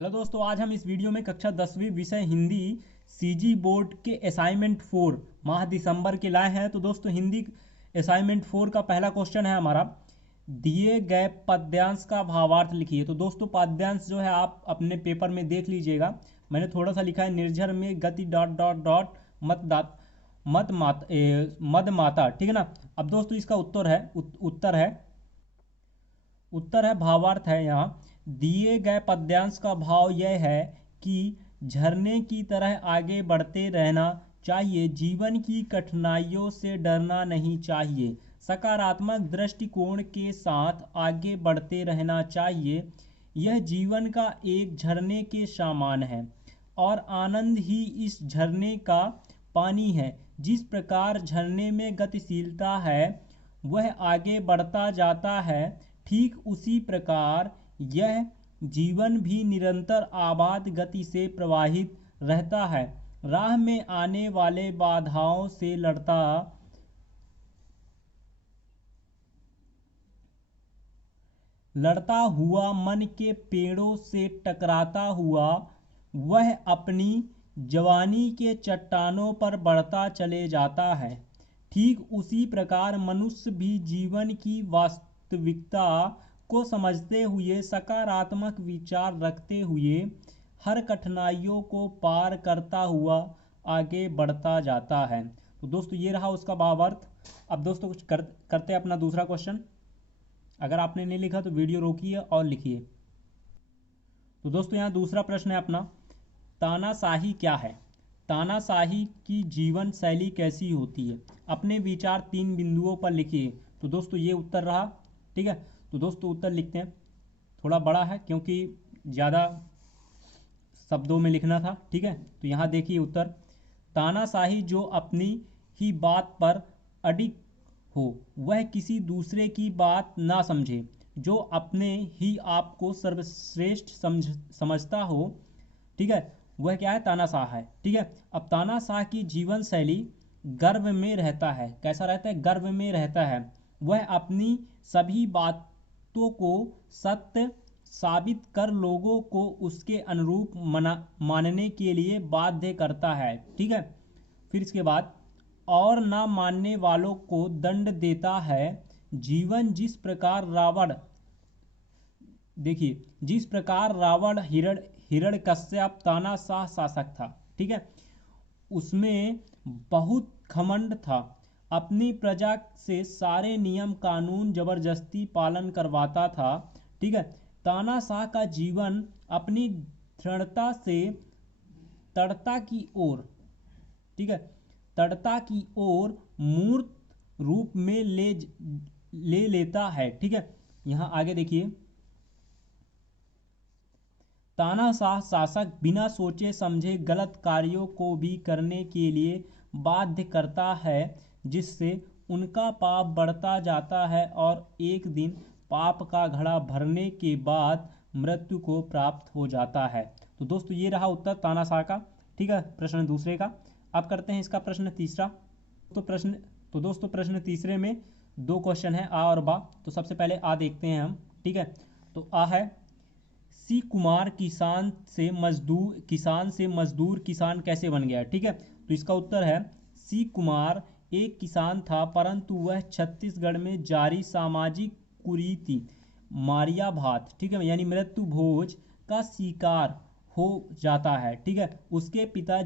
Hello दोस्तों, आज हम इस वीडियो में कक्षा 10वीं विषय हिंदी सीजी बोर्ड के असाइनमेंट 4 माह दिसंबर के लाए हैं। तो दोस्तों, हिंदी असाइनमेंट 4 का पहला क्वेश्चन है हमारा, दिए गए पद्यांश का भावार्थ लिखिए। तो दोस्तों, पद्यांश जो है आप अपने पेपर में देख लीजिएगा। मैंने थोड़ा सा लिखा है, निर्झर में गति डॉट डॉट डॉट मद माता, ठीक है ना। अब दोस्तों, इसका उत्तर है भावार्थ है यहाँ। दिए गए पद्यांश का भाव यह है कि झरने की तरह आगे बढ़ते रहना चाहिए, जीवन की कठिनाइयों से डरना नहीं चाहिए, सकारात्मक दृष्टिकोण के साथ आगे बढ़ते रहना चाहिए। यह जीवन का एक झरने के समान है और आनंद ही इस झरने का पानी है। जिस प्रकार झरने में गतिशीलता है, वह आगे बढ़ता जाता है, ठीक उसी प्रकार यह जीवन भी निरंतर आबाद गति से प्रवाहित रहता है। राह में आने वाले बाधाओं से लड़ता हुआ, मन के पेड़ों से टकराता हुआ, वह अपनी जवानी के चट्टानों पर बढ़ता चले जाता है। ठीक उसी प्रकार मनुष्य भी जीवन की वास्तविकता को समझते हुए, सकारात्मक विचार रखते हुए, हर कठिनाइयों को पार करता हुआ आगे बढ़ता जाता है। तो दोस्तों, ये रहा उसका भावार्थ। अब दोस्तों, करते हैं अपना दूसरा क्वेश्चन। अगर आपने नहीं लिखा तो वीडियो रोकिए और लिखिए। तो दोस्तों, यहाँ दूसरा प्रश्न है अपना, तानाशाही क्या है? तानाशाही की जीवन शैली कैसी होती है? अपने विचार 3 बिंदुओं पर लिखिए। तो दोस्तों, ये उत्तर रहा, ठीक है। तो दोस्तों, उत्तर लिखते हैं। थोड़ा बड़ा है क्योंकि ज़्यादा शब्दों में लिखना था, ठीक है। तो यहाँ देखिए उत्तर, तानाशाही जो अपनी ही बात पर अडिग हो, वह किसी दूसरे की बात ना समझे, जो अपने ही आप को सर्वश्रेष्ठ समझता हो, ठीक है, वह क्या है? तानाशाह है, ठीक है। अब तानाशाह की जीवन शैली गर्व में रहता है। कैसा रहता है? गर्व में रहता है। वह अपनी सभी बातों को सत्य साबित कर लोगों को उसके अनुरूप मानने के लिए बाध्य करता है, ठीक है। फिर इसके बाद, और ना मानने वालों को दंड देता है। जीवन जिस प्रकार रावण, देखिए, जिस प्रकार रावण हिरण्यकश्यप तानाशाह शासक था, ठीक है, उसमें बहुत घमंड था, अपनी प्रजा से सारे नियम कानून जबरदस्ती पालन करवाता था, ठीक है। तानाशाह का जीवन अपनी दृढ़ता से तड़ता की ओर, ठीक है, तड़ता की ओर मूर्त रूप में ले लेता है, ठीक है। यहाँ आगे देखिए, तानाशाह शासक बिना सोचे समझे गलत कार्यों को भी करने के लिए बाध्य करता है, जिससे उनका पाप बढ़ता जाता है और एक दिन पाप का घड़ा भरने के बाद मृत्यु को प्राप्त हो जाता है। तो दोस्तों, ये रहा उत्तर तानाशाह का, ठीक है, प्रश्न दूसरे का। अब करते हैं इसका प्रश्न तीसरा। तो प्रश्न तो दोस्तों, प्रश्न तीसरे में 2 क्वेश्चन है, आ और बा। तो सबसे पहले आ देखते हैं हम, ठीक है। तो आ है, सी कुमार किसान से मजदूर किसान कैसे बन गया, ठीक है। तो इसका उत्तर है, सी कुमार एक किसान था, परंतु वह छत्तीसगढ़ में जारी सामाजिक कुरीति मारिया भात, ठीक है, यानी मृत्यु भोज का शिकार हो जाता है, ठीक है। उसके पिता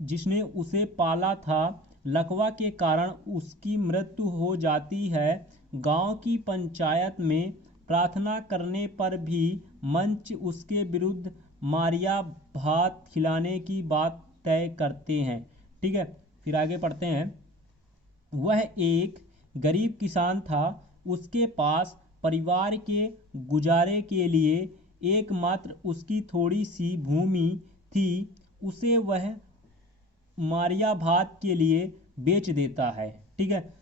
जिसने उसे पाला था, लकवा के कारण उसकी मृत्यु हो जाती है। गांव की पंचायत में प्रार्थना करने पर भी मंच उसके विरुद्ध मारिया भात खिलाने की बात तय करते हैं, ठीक है। फिर आगे पढ़ते हैं, वह एक गरीब किसान था, उसके पास परिवार के गुजारे के लिए एकमात्र उसकी थोड़ी सी भूमि थी, उसे वह मारिया भात के लिए बेच देता है, ठीक है।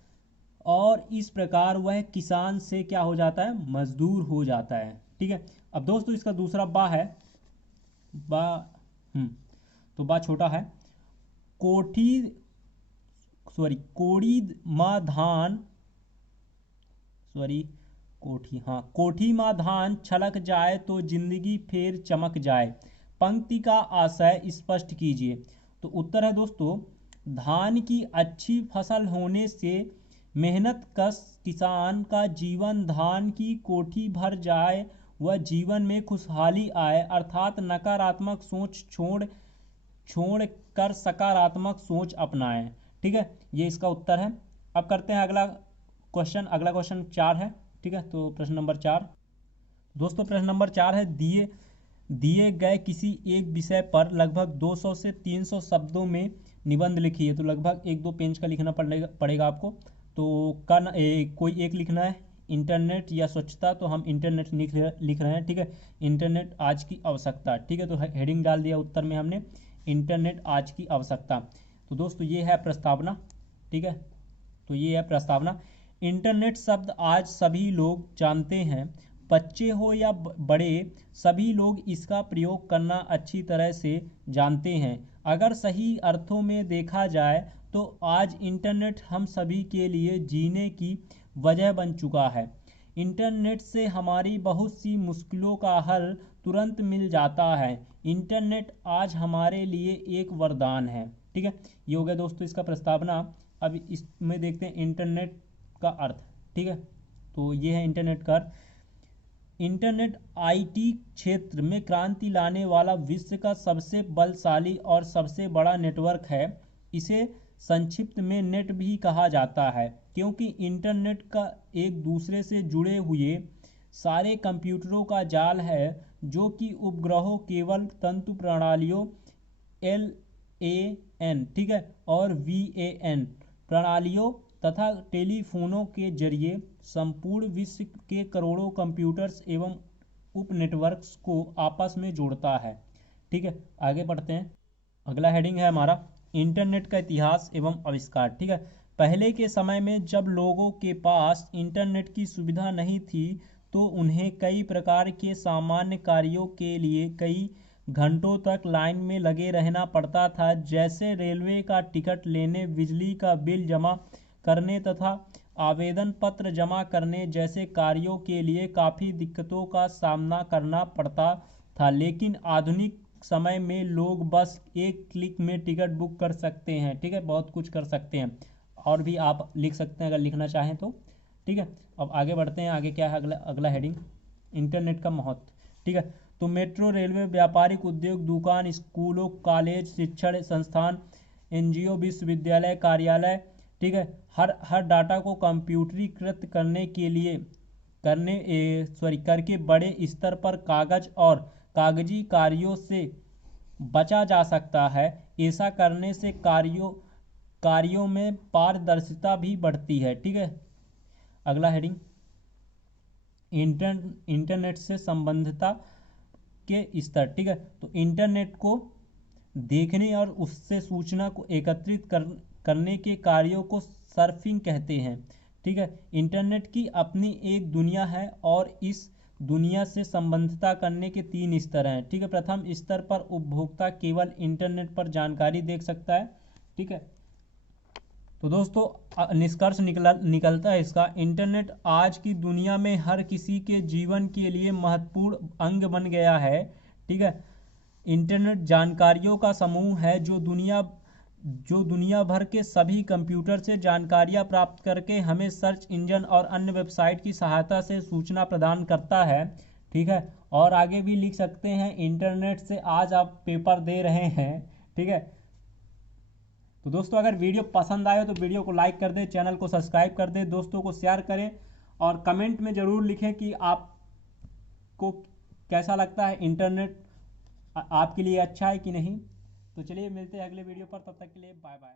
और इस प्रकार वह किसान से क्या हो जाता है? मजदूर हो जाता है, ठीक है। अब दोस्तों, इसका दूसरा बा है, बा तो बा छोटा है, कोठी कोड़ी माँ धान, सॉरी, कोठी, हाँ, कोठी माँ धान छलक जाए तो जिंदगी फिर चमक जाए, पंक्ति का आशय स्पष्ट कीजिए। तो उत्तर है दोस्तों, धान की अच्छी फसल होने से मेहनत कश किसान का जीवन धान की कोठी भर जाए, वह जीवन में खुशहाली आए, अर्थात नकारात्मक सोच छोड़ कर सकारात्मक सोच अपनाएं। ठीक है, ये इसका उत्तर है। अब करते हैं अगला क्वेश्चन। अगला क्वेश्चन 4 है। ठीक है, तो प्रश्न नंबर 4 दोस्तों, प्रश्न नंबर 4 है, दिए गए किसी एक विषय पर लगभग 200 से 300 शब्दों में निबंध लिखिए। तो लगभग 1-2 पेज का लिखना पड़ेगा आपको। तो कोई एक लिखना है, इंटरनेट या स्वच्छता, तो हम इंटरनेट लिख रहे हैं। ठीक है, इंटरनेट आज की आवश्यकता। ठीक है, तो हेडिंग डाल दिया उत्तर में हमने, इंटरनेट आज की आवश्यकता। तो दोस्तों ये है प्रस्तावना। ठीक है, तो ये है प्रस्तावना। इंटरनेट शब्द आज सभी लोग जानते हैं, बच्चे हो या बड़े, सभी लोग इसका प्रयोग करना अच्छी तरह से जानते हैं। अगर सही अर्थों में देखा जाए तो आज इंटरनेट हम सभी के लिए जीने की वजह बन चुका है। इंटरनेट से हमारी बहुत सी मुश्किलों का हल तुरंत मिल जाता है। इंटरनेट आज हमारे लिए एक वरदान है। ठीक है, ये हो गया दोस्तों इसका प्रस्तावना। अब इसमें देखते हैं इंटरनेट का अर्थ। ठीक है, तो ये है इंटरनेट का अर्थ। इंटरनेट आईटी क्षेत्र में क्रांति लाने वाला विश्व का सबसे बलशाली और सबसे बड़ा नेटवर्क है। इसे संक्षिप्त में नेट भी कहा जाता है, क्योंकि इंटरनेट का एक दूसरे से जुड़े हुए सारे कंप्यूटरों का जाल है, जो कि उपग्रहों, केबल, तंतु प्रणालियों LAN, ठीक है, और VAN प्रणालियों तथा टेलीफोनों के जरिए संपूर्ण विश्व के करोड़ों कंप्यूटर्स एवं उप नेटवर्क्स को आपस में जोड़ता है। ठीक है, आगे बढ़ते हैं। अगला हेडिंग है हमारा, इंटरनेट का इतिहास एवं आविष्कार। ठीक है, पहले के समय में जब लोगों के पास इंटरनेट की सुविधा नहीं थी, तो उन्हें कई प्रकार के सामान्य कार्यों के लिए कई घंटों तक लाइन में लगे रहना पड़ता था, जैसे रेलवे का टिकट लेने, बिजली का बिल जमा करने तथा आवेदन पत्र जमा करने जैसे कार्यों के लिए काफ़ी दिक्कतों का सामना करना पड़ता था। लेकिन आधुनिक समय में लोग बस एक क्लिक में टिकट बुक कर सकते हैं। ठीक है, बहुत कुछ कर सकते हैं, और भी आप लिख सकते हैं अगर लिखना चाहें तो। ठीक है, अब आगे बढ़ते हैं। आगे क्या है अगला हेडिंग, इंटरनेट का महत्व। ठीक है, तो मेट्रो, रेलवे, व्यापारिक उद्योग, दुकान, स्कूलों, कॉलेज, शिक्षण संस्थान, NGO, विश्वविद्यालय, कार्यालय, ठीक है, हर डाटा को कंप्यूटरीकृत करके बड़े स्तर पर कागज और कागजी कार्यों से बचा जा सकता है। ऐसा करने से कार्यों में पारदर्शिता भी बढ़ती है। ठीक है, अगला हेडिंग, इंटरनेट से संबंधितता के स्तर। ठीक है, तो इंटरनेट को देखने और उससे सूचना को एकत्रित करने के कार्यों को सर्फिंग कहते हैं। ठीक है, इंटरनेट की अपनी एक दुनिया है और इस दुनिया से संबंधितता करने के 3 स्तर हैं। ठीक है, प्रथम स्तर पर उपभोक्ता केवल इंटरनेट पर जानकारी देख सकता है। ठीक है, तो दोस्तों निष्कर्ष निकलता है इसका, इंटरनेट आज की दुनिया में हर किसी के जीवन के लिए महत्वपूर्ण अंग बन गया है। ठीक है, इंटरनेट जानकारियों का समूह है जो दुनिया भर के सभी कंप्यूटर से जानकारियां प्राप्त करके हमें सर्च इंजन और अन्य वेबसाइट की सहायता से सूचना प्रदान करता है। ठीक है, और आगे भी लिख सकते हैं, इंटरनेट से आज आप पेपर दे रहे हैं। ठीक है, तो दोस्तों अगर वीडियो पसंद आए तो वीडियो को लाइक कर दें, चैनल को सब्सक्राइब कर दें, दोस्तों को शेयर करें, और कमेंट में ज़रूर लिखें कि आपको कैसा लगता है, इंटरनेट आपके लिए अच्छा है कि नहीं। तो चलिए मिलते हैं अगले वीडियो पर, तब तक के लिए बाय बाय।